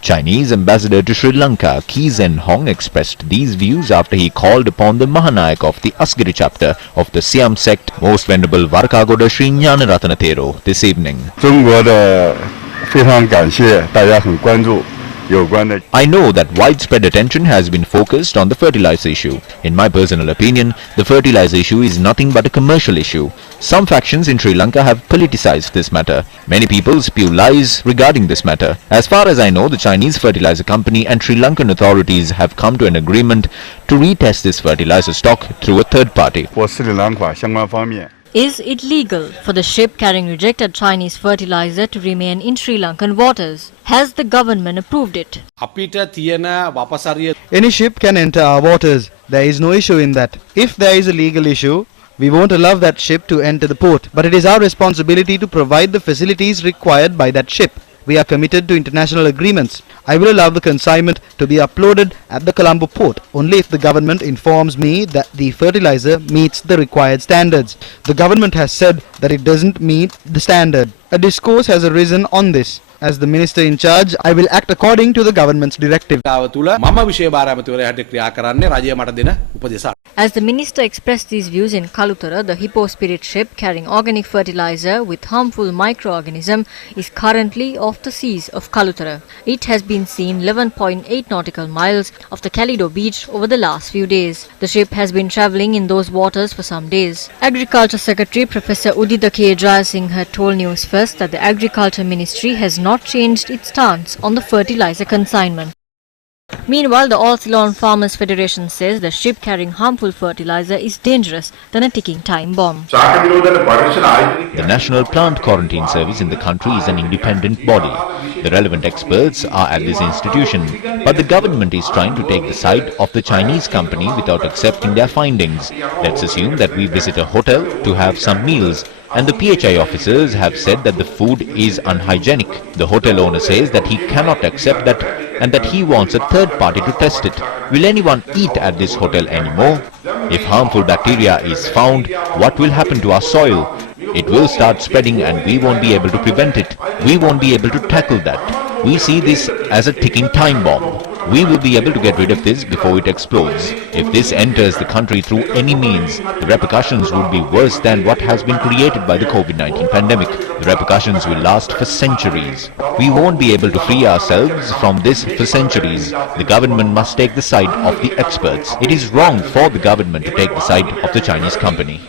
Chinese ambassador to Sri Lanka, Kee Zen Hong, expressed these views after he called upon the Mahanayak of the Asgiri chapter of the Siam sect, Most Venerable Varakagoda Sri Gnanaratana Thero, this evening. I know that widespread attention has been focused on the fertilizer issue. In my personal opinion, the fertilizer issue is nothing but a commercial issue. Some factions in Sri Lanka have politicized this matter. Many people spew lies regarding this matter. As far as I know, the Chinese fertilizer company and Sri Lankan authorities have come to an agreement to retest this fertilizer stock through a third party. Is it legal for the ship carrying rejected Chinese fertilizer to remain in Sri Lankan waters? Has the government approved it? Any ship can enter our waters. There is no issue in that. If there is a legal issue, we won't allow that ship to enter the port. But it is our responsibility to provide the facilities required by that ship. We are committed to international agreements. I will allow the consignment to be uploaded at the Colombo port only if the government informs me that the fertilizer meets the required standards. The government has said that it doesn't meet the standard. A discourse has arisen on this. As the minister in charge, I will act according to the government's directive. As the minister expressed these views in Kalutara, the Hippo Spirit ship carrying organic fertilizer with harmful microorganism is currently off the seas of Kalutara. It has been seen 11.8 nautical miles off the Calido beach over the last few days. The ship has been travelling in those waters for some days. Agriculture Secretary Professor Udita K. Jayasinghe told News First that the Agriculture Ministry has not changed its stance on the fertilizer consignment. Meanwhile, the All Ceylon Farmers Federation says the ship carrying harmful fertilizer is dangerous than a ticking time bomb. The National Plant Quarantine Service in the country is an independent body. The relevant experts are at this institution, but the government is trying to take the side of the Chinese company without accepting their findings. Let's assume that we visit a hotel to have some meals, and the PHI officers have said that the food is unhygienic. The hotel owner says that he cannot accept that and that he wants a third party to test it. Will anyone eat at this hotel anymore? If harmful bacteria is found, what will happen to our soil? It will start spreading and we won't be able to prevent it. We won't be able to tackle that. We see this as a ticking time bomb. We will be able to get rid of this before it explodes. If this enters the country through any means, the repercussions would be worse than what has been created by the COVID-19 pandemic. The repercussions will last for centuries. We won't be able to free ourselves from this for centuries. The government must take the side of the experts. It is wrong for the government to take the side of the Chinese company.